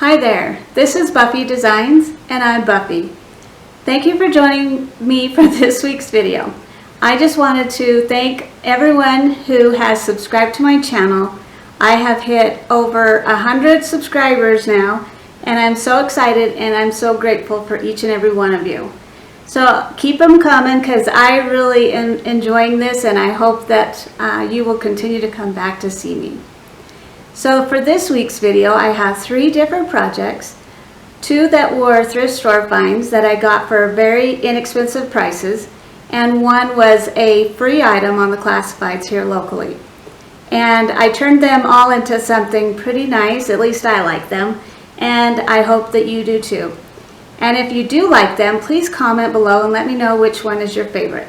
Hi there, this is Buffie Designs and I'm Buffie. Thank you for joining me for this week's video. I just wanted to thank everyone who has subscribed to my channel. I have hit over 100 subscribers now and I'm so excited and I'm so grateful for each and every one of you. So keep them coming because I really am enjoying this and I hope that you will continue to come back to see me. So for this week's video I have 3 different projects, 2 that were thrift store finds that I got for very inexpensive prices, and 1 was a free item on the classifieds here locally. And I turned them all into something pretty nice, at least I like them, and I hope that you do too. And if you do like them, please comment below and let me know which one is your favorite.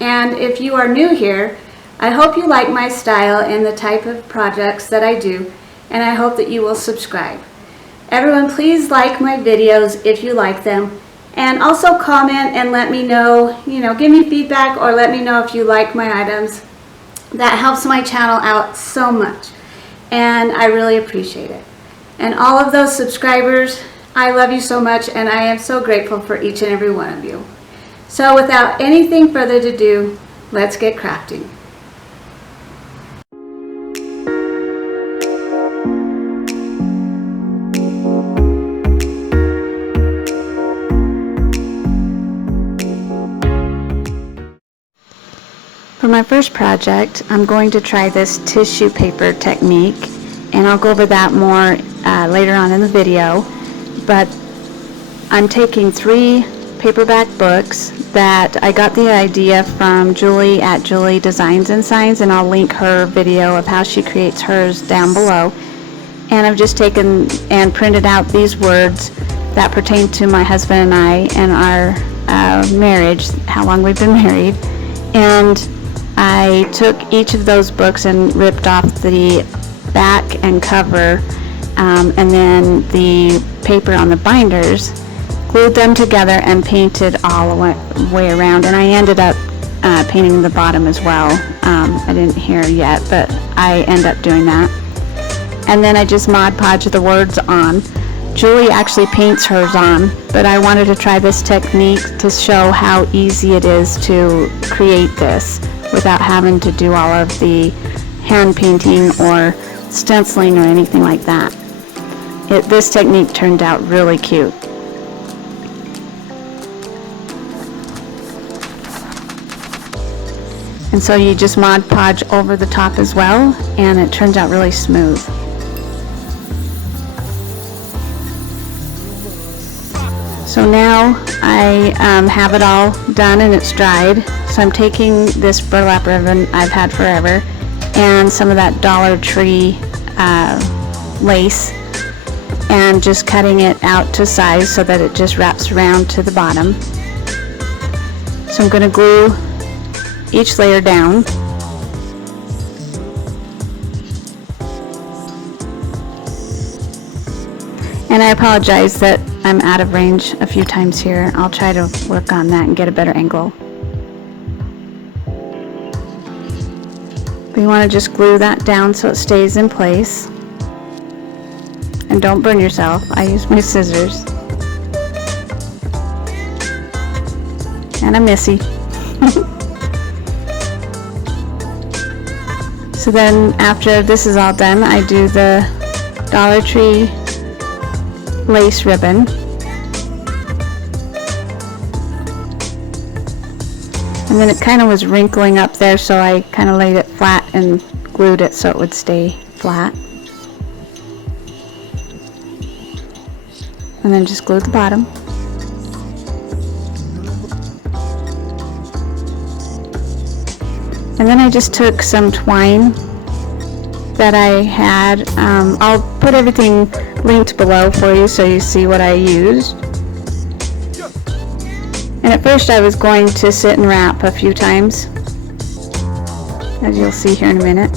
And if you are new here, I hope you like my style and the type of projects that I do, and I hope that you will subscribe. Everyone, please like my videos if you like them, and also comment and let me know, give me feedback or let me know if you like my items. That helps my channel out so much, and I really appreciate it. And all of those subscribers, I love you so much, and I am so grateful for each and every one of you. So without anything further to do, let's get crafting. For my first project, I'm going to try this tissue paper technique, and I'll go over that more later on in the video. But I'm taking 3 paperback books that I got the idea from Julie at Julie Designs and Signs, and I'll link her video of how she creates hers down below. And I've just taken and printed out these words that pertain to my husband and I and our marriage, how long we've been married. And I took each of those books and ripped off the back and cover, and then the paper on the binders, glued them together and painted all the way around, and I ended up painting the bottom as well. I didn't hear yet, but I end up doing that. And then I just Mod Podge the words on. Julie actually paints hers on, but I wanted to try this technique to show how easy it is to create this without having to do all of the hand painting or stenciling or anything like that. This technique turned out really cute. And so you just Mod Podge over the top as well, and it turns out really smooth. So now I have it all done and it's dried. So I'm taking this burlap ribbon I've had forever and some of that Dollar Tree lace and just cutting it out to size so that it just wraps around to the bottom. So I'm going to glue each layer down. And I apologize that I'm out of range a few times here. I'll try to work on that and get a better angle. But you want to just glue that down so it stays in place. And don't burn yourself. I use my scissors. And I'm messy. So then after this is all done, I do the Dollar Tree lace ribbon. And then it kind of was wrinkling up there, so I kind of laid it flat and glued it so it would stay flat. And then just glue the bottom. And then I just took some twine that I had. I'll put everything linked below for you so you see what I used. And at first I was going to sit and wrap a few times, as you'll see here in a minute.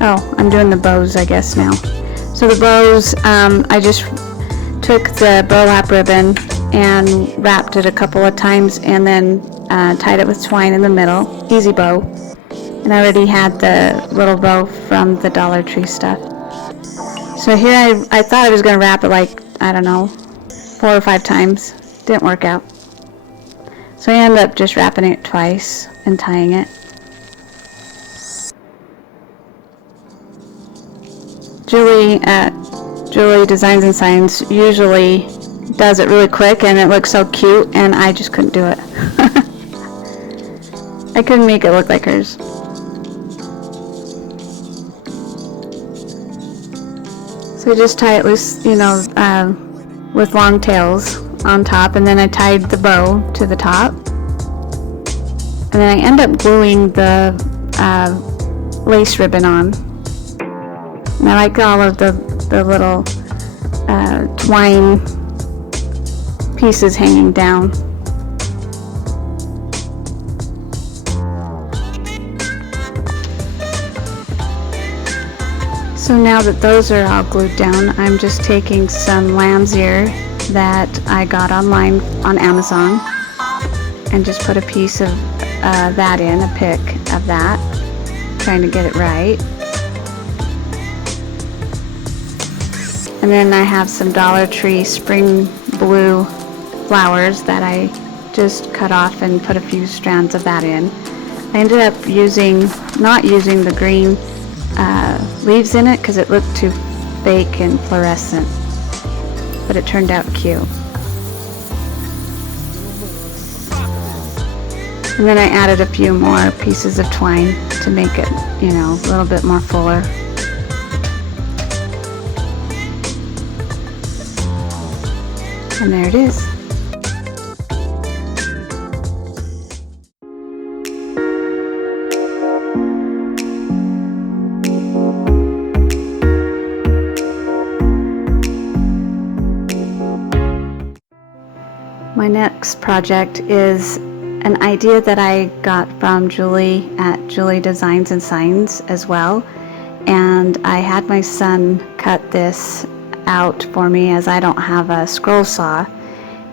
Oh, I'm doing the bows I guess now. So the bows, I just took the burlap ribbon and wrapped it a couple of times and then tied it with twine in the middle, easy bow. And I already had the little bow from the Dollar Tree stuff. So here I thought I was going to wrap it like, I don't know, 4 or 5 times. Didn't work out. So I ended up just wrapping it twice and tying it. Julie at Julie Designs and Signs usually does it really quick and it looks so cute, and I just couldn't do it. I couldn't make it look like hers. So I just tie it loose, you know, with long tails on top, and then I tied the bow to the top. And then I end up gluing the lace ribbon on. And I like all of the little twine pieces hanging down. So now that those are all glued down, I'm just taking some lamb's ear that I got online on Amazon and just put a piece of that in, a pick of that, trying to get it right. And then I have some Dollar Tree spring blue flowers that I just cut off and put a few strands of that in. I ended up not using the green leaves in it because it looked too fake and fluorescent, but it turned out cute. And then I added a few more pieces of twine to make it, you know, a little bit more fuller. And there it is. My next project is an idea that I got from Julie at Julie Designs and Signs as well. And I had my son cut this out for me as I don't have a scroll saw,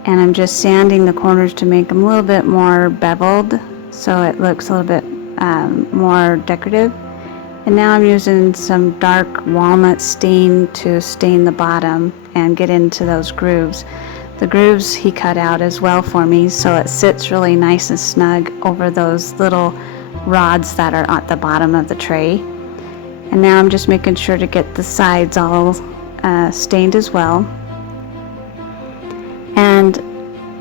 and I'm just sanding the corners to make them a little bit more beveled so it looks a little bit more decorative. And now I'm using some dark walnut stain to stain the bottom and get into those grooves. The grooves he cut out as well for me, so it sits really nice and snug over those little rods that are at the bottom of the tray. And now I'm just making sure to get the sides all stained as well. And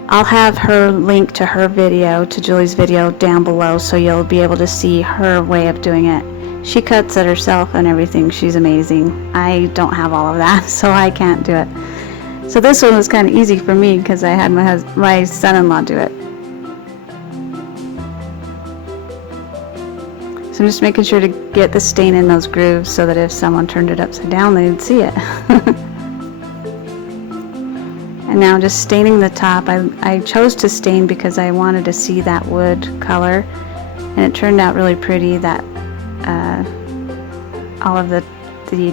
I'll have her link to her video, to Julie's video, down below, so you'll be able to see her way of doing it. She cuts it herself and everything. She's amazing. I don't have all of that, so I can't do it. So this one was kind of easy for me because I had my son-in-law do it. So I'm just making sure to get the stain in those grooves so that if someone turned it upside down, they'd see it. And now just staining the top. I chose to stain because I wanted to see that wood color, and it turned out really pretty that all of the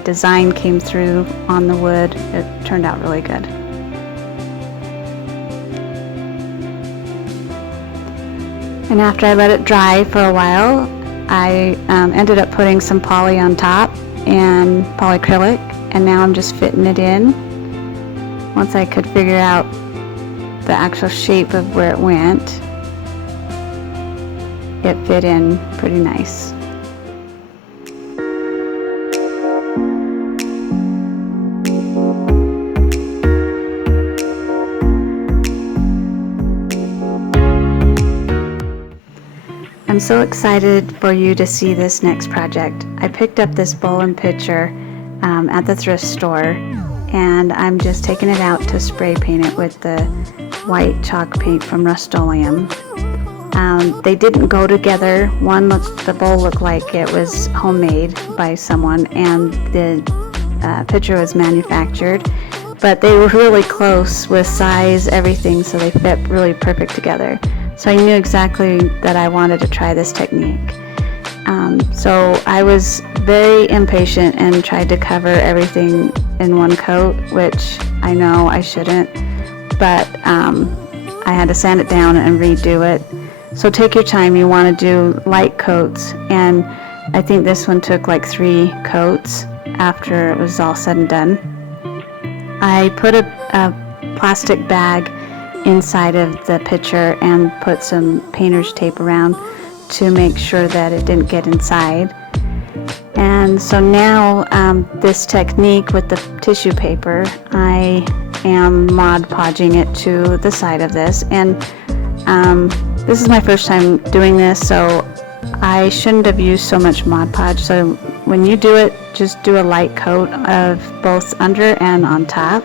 design came through on the wood. It turned out really good. And after I let it dry for a while, I ended up putting some poly on top and polyacrylic, and now I'm just fitting it in. Once I could figure out the actual shape of where it went, it fit in pretty nice. I'm so excited for you to see this next project. I picked up this bowl and pitcher at the thrift store, and I'm just taking it out to spray paint it with the white chalk paint from Rust-Oleum. They didn't go together. The bowl looked like it was homemade by someone, and the pitcher was manufactured, but they were really close with size, everything, so they fit really perfect together. So I knew exactly that I wanted to try this technique. So I was very impatient and tried to cover everything in one coat, which I know I shouldn't, but I had to sand it down and redo it. So take your time. You want to do light coats, and I think this one took like 3 coats, after it was all said and done. I put a plastic bag inside of the picture and put some painter's tape around to make sure that it didn't get inside. And so now this technique with the tissue paper, I am Mod Podging it to the side of this, and this is my first time doing this, so I shouldn't have used so much Mod Podge. So when you do it, just do a light coat of both under and on top.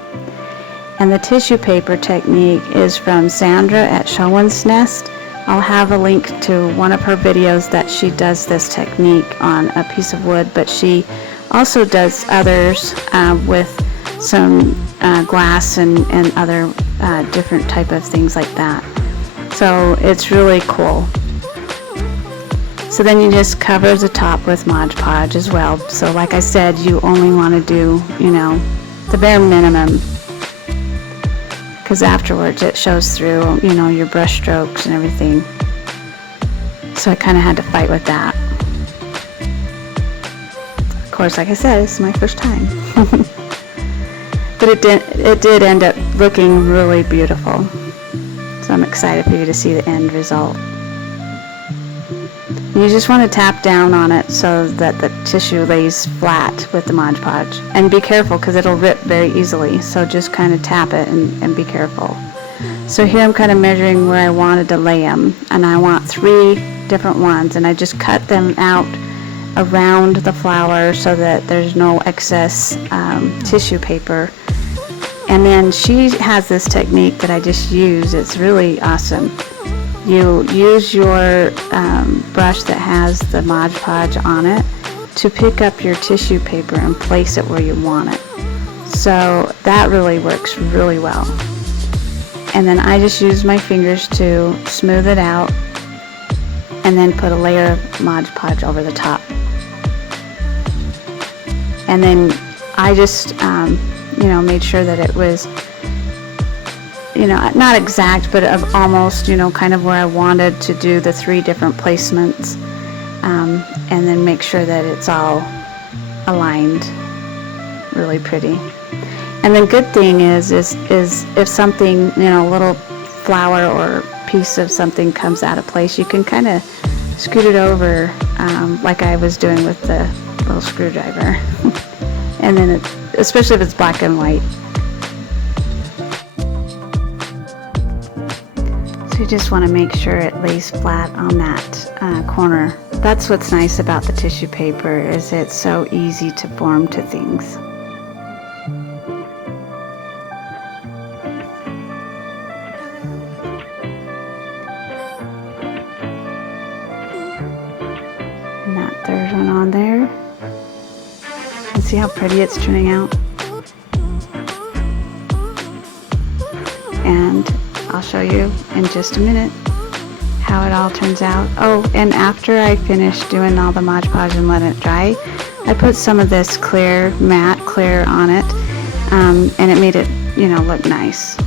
And the tissue paper technique is from Sandra at Schwowan's Nest. I'll have a link to one of her videos that she does this technique on a piece of wood, but she also does others with some glass and other different type of things like that. So it's really cool. So then you just cover the top with Mod Podge as well. So like I said, you only want to do, you know, the bare minimum, because afterwards it shows through, you know, your brush strokes and everything. So I kind of had to fight with that. Of course, like I said, it's my first time. But it did end up looking really beautiful. So I'm excited for you to see the end result. You just want to tap down on it so that the tissue lays flat with the Mod Podge. And be careful because it'll rip very easily. So just kind of tap it and be careful. So here I'm kind of measuring where I wanted to lay them. And I want 3 different ones. And I just cut them out around the flower so that there's no excess tissue paper. And then she has this technique that I just use. It's really awesome. You use your brush that has the Mod Podge on it to pick up your tissue paper and place it where you want it. So that really works really well. And then I just use my fingers to smooth it out and then put a layer of Mod Podge over the top. And then I just you know, made sure that it was, you know, not exact, but almost, you know, kind of where I wanted to do the 3 different placements, and then make sure that it's all aligned really pretty. And the good thing is if something, you know, a little flower or piece of something comes out of place, you can kind of scoot it over, like I was doing with the little screwdriver. And then especially if it's black and white. So you just want to make sure it lays flat on that corner. That's what's nice about the tissue paper, is it's so easy to form to things. And that third one on there. See how pretty it's turning out? And I'll show you in just a minute how it all turns out. Oh, and after I finished doing all the Mod Podge and let it dry, I put some of this clear, matte clear on it, and it made it, you know, look nice.